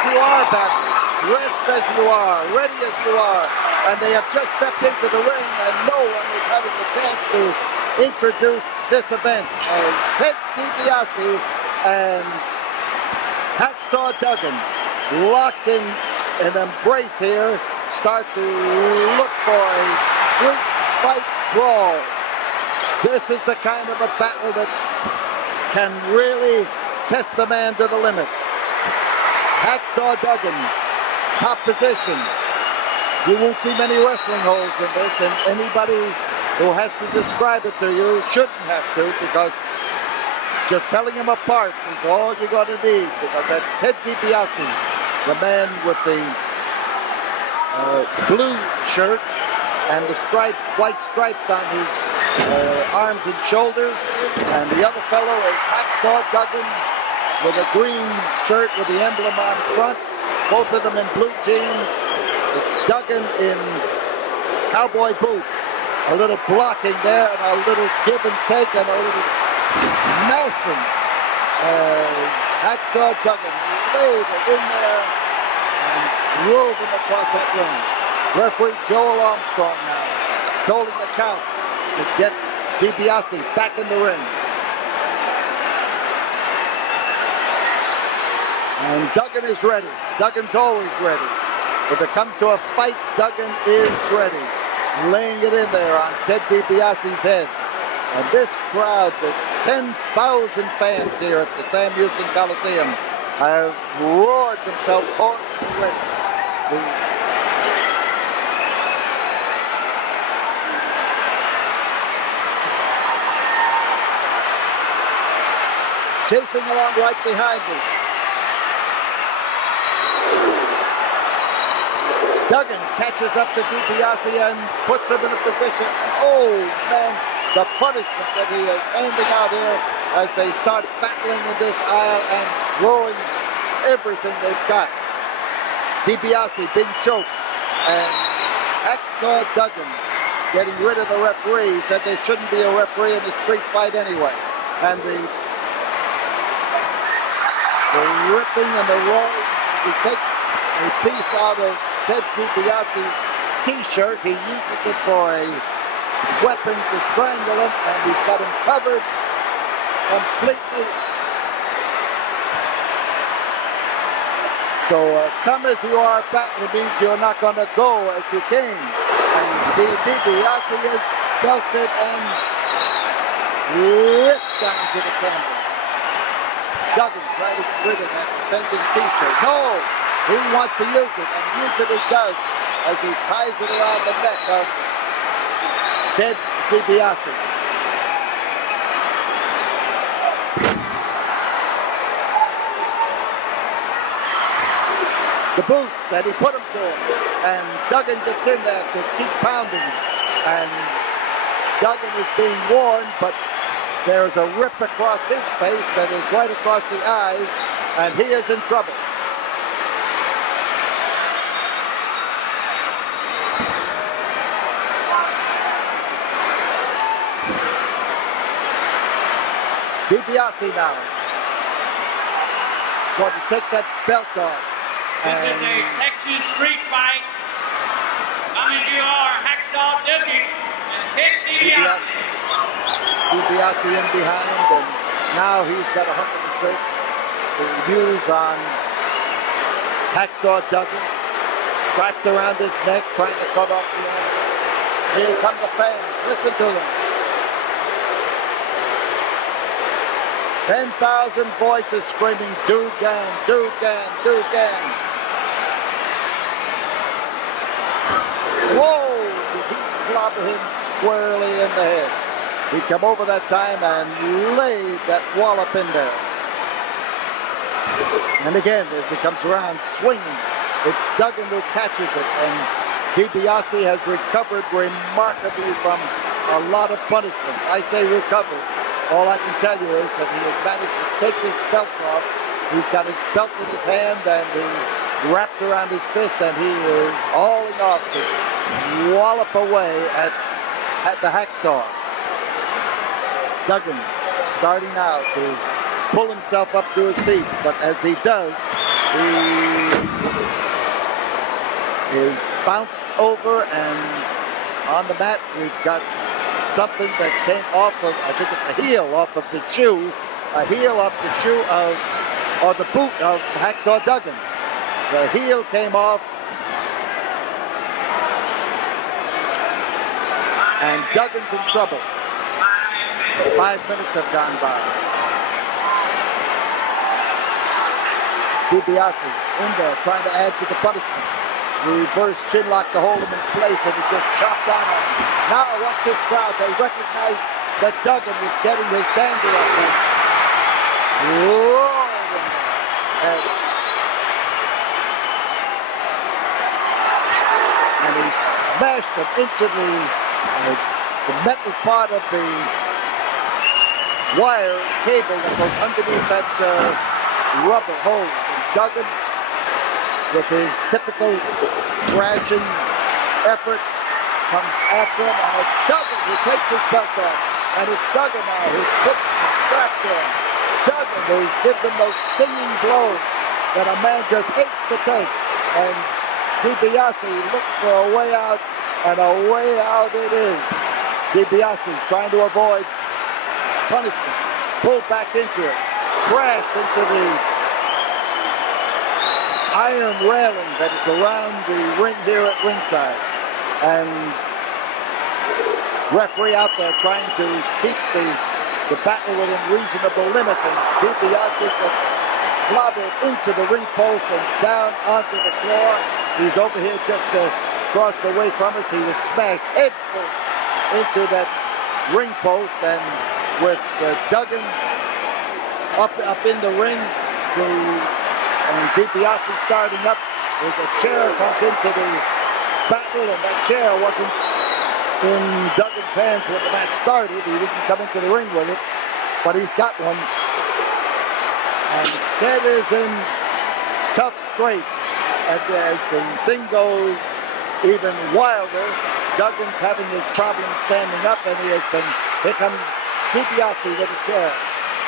as you are, Batman. Dressed as you are, ready as you are. And they have just stepped into the ring, and no one is having a chance to introduce this event as Ted DiBiase and Hacksaw Duggan, locked in an embrace here, start to look for a street fight brawl. This is the kind of a battle that can really test a man to the limit. Hacksaw Duggan, top position. You won't see many wrestling holes in this, and anybody who has to describe it to you shouldn't have to, because just telling them apart is all you're going to need, because that's Ted DiBiase, the man with the blue shirt and the white stripes on his arms and shoulders, and the other fellow is Hacksaw Duggan with a green shirt with the emblem on front, both of them in blue jeans, Duggan in cowboy boots. A little blocking there, and a little give and take, and a little smashing. Hacksaw Duggan laid it in there and drove him across that ring. Referee Joel Armstrong now holding the count to get DiBiase back in the ring. And Duggan is ready. Duggan's always ready. If it comes to a fight, Duggan is ready. Laying it in there on Ted DiBiase's head. And this crowd, this 10,000 fans here at the Sam Houston Coliseum, have roared themselves hoarse and ready. Chasing along right behind me. Duggan catches up to DiBiase and puts him in a position, and oh man, the punishment that he is handing out here as they start battling in this aisle and throwing everything they've got. DiBiase being choked, and Hacksaw Duggan getting rid of the referee. He said there shouldn't be a referee in a street fight anyway. And the ripping and the rolling, he takes a piece out of Ted DiBiase's t-shirt. He uses it for a weapon to strangle him, and he's got him covered completely. So come as you are, battle means you're not going to go as you came. And DiBiase is belted and ripped down to the canvas. Duggan trying to get rid of that offending t-shirt. No! He wants to use it, and use it he does, as he ties it around the neck of Ted DiBiase. The boots, and he put them to him, and Duggan gets in there to keep pounding, and Duggan is being warned, but there's a rip across his face that is right across the eyes, and he is in trouble. DiBiase now going to take that belt off. This is a Texas street fight. Come as you are, Hacksaw Duggan and Ted DiBiase. DiBiase in behind, and now he's got a hunk of the views on Hacksaw Duggan, strapped around his neck, trying to cut off the arm. Here come the fans. Listen to them. 10,000 voices screaming, Duggan, Duggan, Duggan. Whoa! Did he clobber him squarely in the head? He come over that time and laid that wallop in there. And again, as he comes around swinging, it's Duggan who catches it, and DiBiase has recovered remarkably from a lot of punishment. I say recovered. All I can tell you is that he has managed to take his belt off. He's got his belt in his hand, and he wrapped around his fist, and he is hauling off to wallop away at the hacksaw. Duggan starting now to pull himself up to his feet, but as he does, He is bounced over, and on the mat we've got something that came off of, I think it's a heel off of the shoe, a heel off the shoe of, or the boot of Hacksaw Duggan. The heel came off, and Duggan's in trouble. 5 minutes have gone by. DiBiase in there trying to add to the punishment. Reverse chin lock to hold him in place, and he just chopped down on him. Now watch this crowd. They recognize that Duggan is getting his bandy up and roaring in there. And he smashed him into the metal part of the wire cable that goes underneath that rubber hose. And Duggan, with his typical thrashing effort, comes after him, and it's Duggan who takes his belt off. And it's Duggan now who puts the strap there. Duggan who gives him those stinging blows that a man just hates to take. And DiBiase looks for a way out, and a way out it is. DiBiase trying to avoid punishment, pulled back into it, crashed into the iron railing that is around the ring here at ringside. And referee out there trying to keep the battle within reasonable limits, and DiBiase gets clobbered into the ring post and down onto the floor. He's over here just across the way from us. He was smashed head first into that ring post, and with Duggan up in the ring, and DiBiase starting up, there's a chair comes into the battle, and that chair wasn't in Duggan's hands when the match started. He didn't come into the ring with it, but he's got one. And Ted is in tough straits, and as the thing goes even wilder, Duggan's having his problem standing up, and here comes DiBiase with a chair.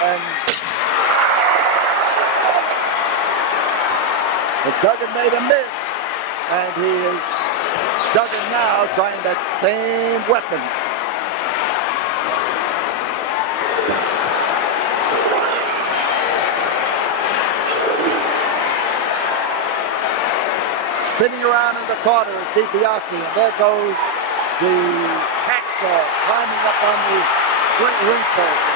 And Duggan made a miss, and he is Duggan now trying that same weapon. Spinning around in the corner is DiBiase, and there goes the Hacksaw climbing up on the ring post.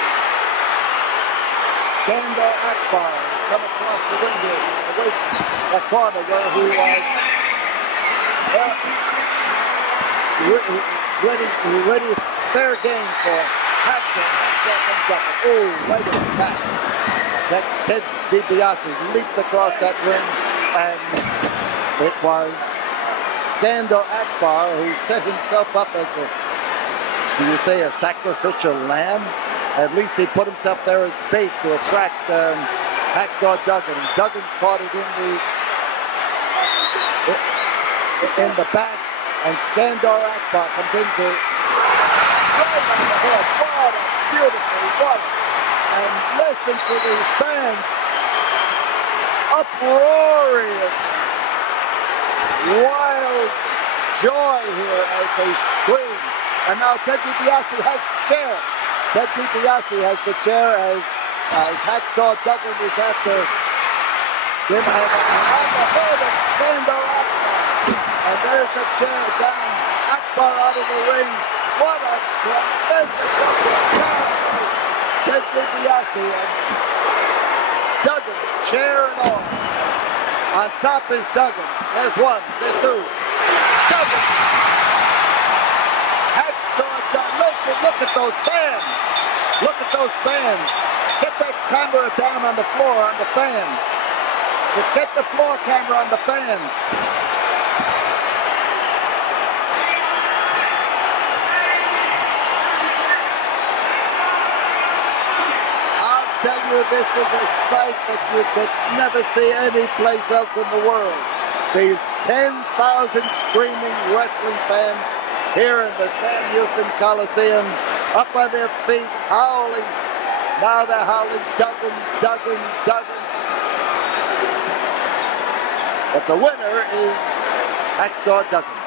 Skandar Akbar has come across the ring here, away from that corner where he was ready, fair game for Hacksaw. Hacksaw comes up, and right in the back. Ted DiBiase leaped across that ring, and it was Skandar Akbar who set himself up as a sacrificial lamb? At least he put himself there as bait to attract Hacksaw Duggan. And Duggan caught it in the back, and Skandar Akbar comes into right on the head. What a beautiful one! And listen to these fans, uproarious, wild joy here as they scream. And now Ted DiBiase has the chair. Ted DiBiase has the chair as Hacksaw Duggan is after him, and on the head of Skandar Akbar. And there's the chair down. Akbar out of the ring. What a tremendous down. Ted DiBiase and Duggan, chair and all. On top is Duggan. There's one, there's two. Duggan. Hacksaw Duggan. Look at those fans. Look at those fans. Get that camera down on the floor on the fans. Get the floor camera on the fans. I'll tell you, this is a sight that you could never see anyplace else in the world. These 10,000 screaming wrestling fans here in the Sam Houston Coliseum, up on their feet, howling. Now they're howling, Duggan, Duggan, Duggan. But the winner is Hacksaw Duggan.